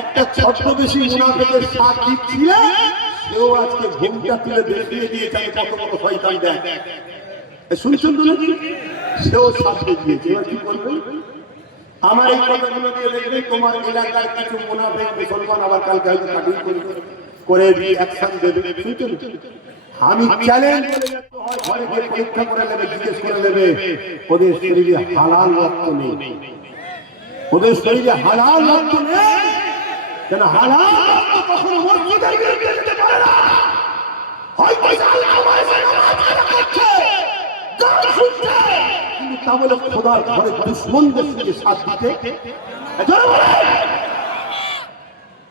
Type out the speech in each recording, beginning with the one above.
একটা ছদ্মবেশী মুনাফেকের সাথ দিচ্ছিলেন সেও আজকে ঘুমটা তুলে দেখিয়ে দিয়েছে, আমি কত বড় শয়তান দেখ। শুনছেন তো নাকি? সেও সাথ দিয়েছে। কি করবে? আমার এই কথাগুলো দিয়ে দেখবে, তোমার এলাকার কিছু মুনাফেক মুসলমান আবার কালকে হয়তো কাটিং করবে করে দিয়ে অ্যাকশন দেবে। শুনছেন? আমি চ্যালেঞ্জ করে নেবে, জিজ্ঞেস করে নেবে, ওদের শরীরে হালাল রক্ত নেই। ওদের শরীরে হালাল রক্ত নেই। কেন হালাল? রক্ত কখনো মসজিদের বিরুদ্ধে যেতে পারে না। হয়তো আল্লাহ আমার করছে। গান শুনছে। কিন্তু তা বলে খোদার ঘরে দুশ্মনদের সঙ্গে সাথ দিতে?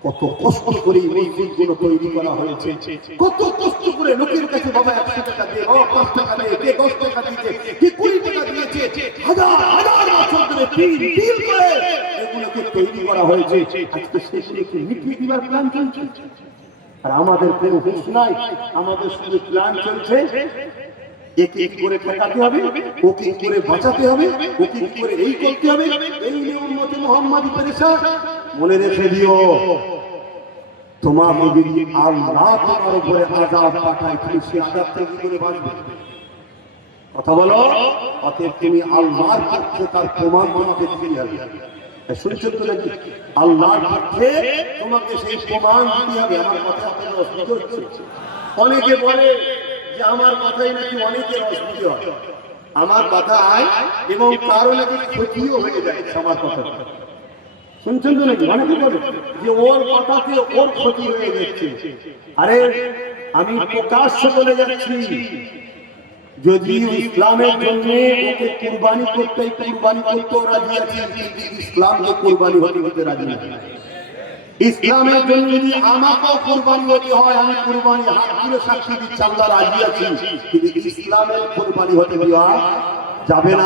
কত কষ্ট করে এই গুলো তৈরি করা হয়েছে। কত কষ্ট করে লোকের কাছে বাবা একশো টাকা দিয়ে বাবা পাঁচ টাকা দিয়ে কে দশ টাকা দিয়েছে কে কুড়ি টাকা দিয়েছে হাজার হাজার বছর ধরে তিল তিল করে তৈরি করা হয়েছে। আজকে শেষে মিটিয়ে দিবার প্ল্যান চলছে। আর আমাদের কোনো নাই। আমাদের শুধু প্ল্যান চলছে, একে এক করে ঠেকাতে হবে, ওকে করে বাঁচাতে হবে, ওকে করে এই করতে হবে। এই পেরেশা মনে রেখে দিও আল্লাহ তোমার উপরে আজাব পাঠায়, তুমি সে আজাব থেকে করে বাঁচবে। কথা বলো, অতএব তুমি আল্লাহর পক্ষে তার প্রমাণ তোমাকে দিতে হবে শুনছেন তো নাকি আল্লাহর পক্ষে তোমাকে সেই প্রমাণ দিতে হবে, আমার কথা অসুবিধা হচ্ছে অনেকে বলে যে আমার কথাই নাকি অনেকের হয়। আমার এবং কারও নাকি ক্ষতিও হয়ে যায় আমার কথা শুনছেন তো নাকি? অনেকে বলে যে ওর ওর ক্ষতি হয়ে যাচ্ছে। আরে, আমি প্রকাশ্য বলে যাচ্ছি যদি ইসলামের জন্য ওকে কুরবানি করতে কুরবানি করতে রাজি আছে কিন্তু ইসলামকে কুরবানি হতে হতে রাজি আছে ইসলামের জন্য যদি আমাকেও কুরবানি হতে হয় আমি কুরবানি হাত ধরে সাক্ষী দিচ্ছি আমরা রাজি আছি কিন্তু ইসলামের কুরবানি হতে দেওয়া যাবে না।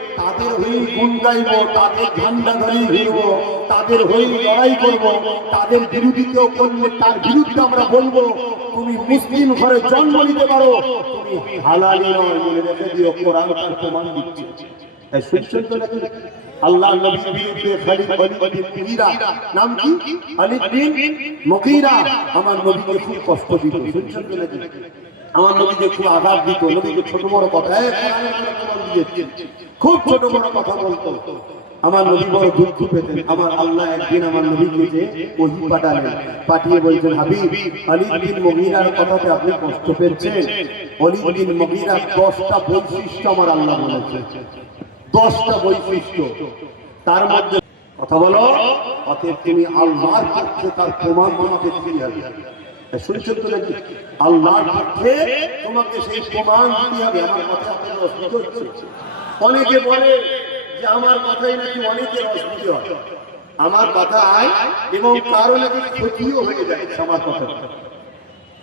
তাদের হয়ে গুণ গাইব, তাদের ঝান্ডা ধরে ঘুরব তাদের হয়ে লড়াই করব, তাদের বিরোধী করলে তার বিরুদ্ধে আমরা বলব, তুমি মুসলিম ঘরে জন্ম নিতে পারো, তুমি হালালি নয় রেখে দিও, কোরআন তার প্রমাণ দিচ্ছে। তাই নাকি? আল্লাহ নবীর বিরুদ্ধে নাম কি? বিন আমার নবীকে খুব কষ্ট দিত, শুনছেন তো নাকি? আমার নবীকে খুব আঘাত দিত, নবীকে ছোট বড় কথা। এই কোরআনের দিয়েছে। খুব ছোট বড় কথা বলতো। আমার নবী বড় দুঃখ পেতেন। আমার আল্লাহ একদিন আমার নবীকে যে ওহি পাঠালেন, পাঠিয়ে বলছেন, হাবিব, অলিদ বিন কথাতে আপনি কষ্ট পেয়েছেন। অলিদ বিন দশটা বৈশিষ্ট্য আমার আল্লাহ বলেছে। দশটা বৈশিষ্ট্য। তার মধ্যে কথা বলো, অতএব তুমি আল্লাহর পক্ষে তার প্রমাণ তোমাকে দিতে হবে। শুনছেন তো নাকি? আল্লাহর পক্ষে তোমাকে সেই প্রমাণ দিতে হবে। আমার কথা আপনাদের অসুবিধা হচ্ছে অনেকে বলে যে আমার কথাই নাকি অনেকের অসুবিধা হয়। আমার কথায় এবং কারও নাকি ক্ষতিও হয়ে যায় আমার কথা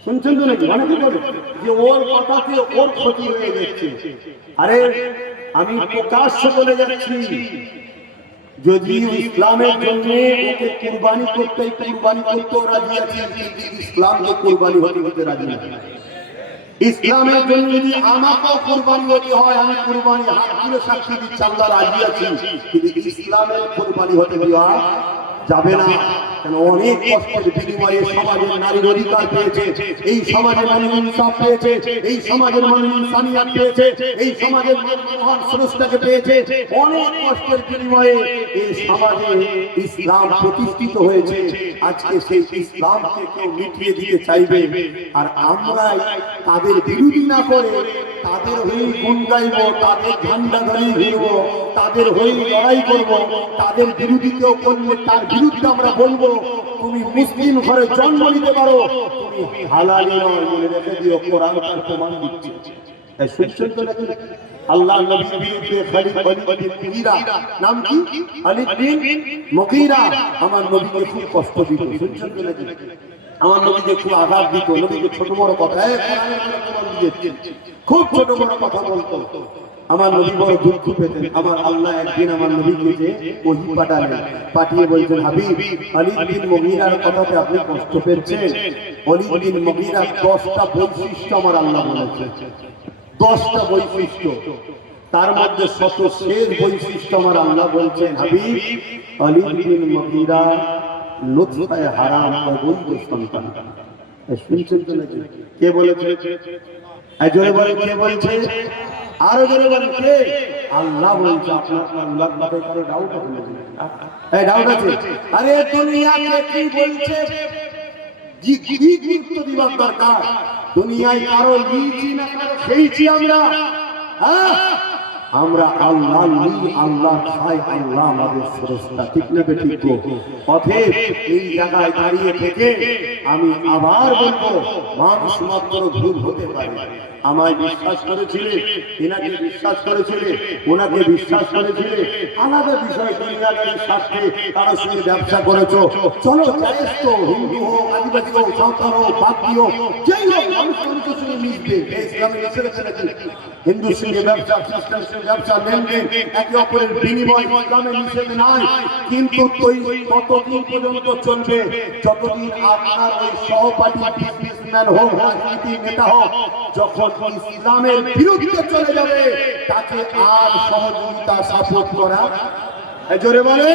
শুনছেন তো নাকি? অনেকে বলে যে ওর ওর ক্ষতি হয়ে যাচ্ছে। আরে, আমি প্রকাশ্য বলে যাচ্ছি, যদি ইসলামের জন্য ওকে কুরবানি করতে, কুরবানি রাজি আছে ইসলামকে কুরবানি হতে হতে রাজি না। ইসলামের জন্য যদি আমাকে কুরবানি যদি হয় আমি কুরবানি হাত তুলে সাক্ষী দিচ্ছি আমরা রাজি আছি। কিন্তু ইসলামের কুরবানি হতে দেওয়া যাবে না। কেন অনেক কষ্টের বিনিময়ে সমাজের নারীর অধিকার পেয়েছে। এই সমাজে মানুষ ইনসাফ পেয়েছে। এই সমাজের মানুষ ইনসানিয়াত পেয়েছে। এই সমাজের মহান স্রষ্টাকে পেয়েছে। অনেক কষ্টের বিনিময়ে এই সমাজে ইসলাম প্রতিষ্ঠিত হয়েছে। আজকে সেই ইসলামকে কেউ মিটিয়ে দিতে চাইবে। আর আমরাই তাদের বিরোধী না করে তাদের হয়ে গুণ গাইব, তাদের ঝান্ডা ধরে ঘুরব, তাদের হয়ে লড়াই করব, তাদের বিরোধী কেউ করলে তার বিরুদ্ধে আমরা বলব, তুমি মুসলিম ঘরে জন্ম নিতে পারো, তুমি হালালি নয় বলে রেখে দিও, কোরআন তার প্রমাণ দিচ্ছে। তাই শুনছেন তো নাকি? আল্লাহ নবীর বিরুদ্ধে খালিদ বিন মুগীরা নাম কি? খালিদ বিন মুগীরা। আমার নবীকে খুব কষ্ট দিত, শুনছেন তো নাকি? আমার নবীকে খুব আঘাত দিত, নবীকে ছোট বড় কথা। খুব ছোট বড় কথা বলতো। আমার নবী বড় দুঃখ পেতেন। আমার আল্লাহ একদিন আমার নবীকে যে ওহি পাঠালেন, পাঠিয়ে বলছেন, হাবিব আলী বিন কথাতে আপনি কষ্ট পেয়েছেন। অলি বিন দশটা বৈশিষ্ট্য আমার আল্লাহ বলেছে। দশটা বৈশিষ্ট্য। তার মধ্যে শত শেষ বৈশিষ্ট্য আমার আল্লাহ বলছেন, হাবিব আলী বিন লুৎফায় হারাম? কে বলে কে বলছে? আরও জোরে বলে কে? আল্লাহ বলছে, আপনার আল্লাহ কি কি গুরুত্ব দিবার দরকার? দুনিয়ায় কারও লিচি না কারও আমরা। হ্যাঁ? আমরা আল্লাহ নেই আল্লাহ খাই আল্লাহ আমাদের শ্রেষ্ঠা ঠিক না ঠিক পথে এই জায়গায় দাঁড়িয়ে থেকে আমি আবার বলব, মানুষ মাত্র ভুল হতে পারে। আমায় বিশ্বাস করেছিলে এনাকে বিশ্বাস করেছিলে, ওনাকে বিশ্বাস করেছিলে। আলাদা বিষয় দুনিয়াদারির স্বার্থে কারও সঙ্গে ব্যবসা করেছ। চলো জায়েজ তো হিন্দু হোক, আদিবাসী হোক সাঁওতাল হোক বাকি হোক, যেই হোক মানুষ মিশবে সঙ্গে ব্যবসা খ্রিস্টান সঙ্গে ব্যবসা, লেনদেন, একে অপরের বিনিময় ইসলামে নিষেধ নাই। কিন্তু ততদিন পর্যন্ত চলবে, যতদিন আপনার ওই সহপাঠী বিজনেসম্যান হোক রাজনীতি নেতা হোক, যখন ইসলামের বিরুদ্ধে চলে যাবে, তাকে আর সহযোগিতা সাপোর্ট করা। জোরে বলে।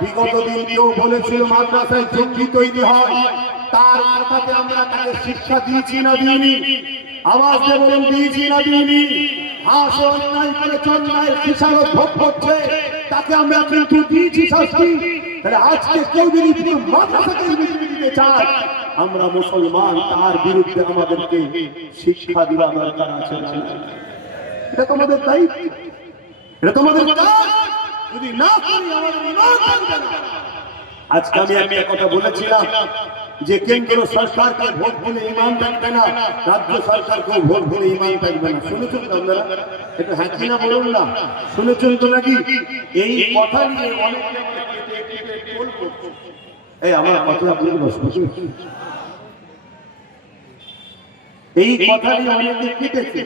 বিগত দিন কেউ বলেছিল, মাদ্রাসায় জঙ্গি তৈরি হয়। তার কথাতে আমরা তাকে শিক্ষা দিয়েছি না দিইনি। আওয়াজ দিয়ে দিয়েছি না দিইনি। হাস অন্যায় করে চন্যায় কিষানো ভোগ করছে। তাকে আমরা কিন্তু দিয়েছি শাস্তি। তাহলে আজকে কেউ যদি মাদ্রাসাকে দিতে চায় আমরা মুসলমান, তার বিরুদ্ধে আমাদেরকে শিক্ষা দেওয়া দরকার আছে এটা তোমাদের এটা তোমাদের যদি না করি, আমাদের না। আজকে আমি কথা বলেছিলাম যে কেন্দ্র সরকারকে ভোট দিলে ইমান থাকবে না, রাজ্য সরকারকেও ভোট দিলে ইমান থাকবে না। শুনেছেন তো আপনারা? এটা হ্যাঁ কিনা বলুন না। শুনেছেন তো নাকি? এই কথা নিয়ে এই আমার কথা বলব বুঝুন এই কথা নিয়ে অনেকে কেটেছে।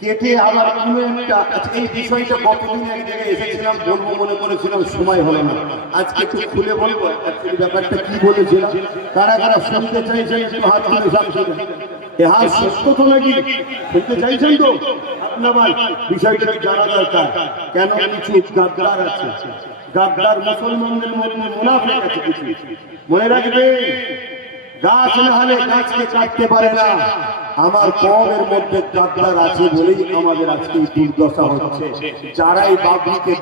কেটে আবার কোনো একটা আচ্ছা, এই বিষয়টা কতদিন এক জায়গায় এসেছিলাম বলব মনে করেছিলাম সময় হলো না। আজকে একটু খুলে বলব ব্যাপারটা কি বলেছিলাম? কারা কারা শুনতে চাইছেন একটু হাত তুলে সামনে। এ হাত সত্য তো নাকি? শুনতে চাইছেন তো? জানা দরকার? কেন কিছু গাদ্দার আছে? গাদ্দার মুসলমানদের আছে কিছু মনে রাখবে, গাছ না হলে গাছকে কাটতে পারে না। আমার কমের মধ্যে গাদ্দার আছে বলেই আমাদের আজকে দুর্দশা হচ্ছে। যারাই বাবলিকে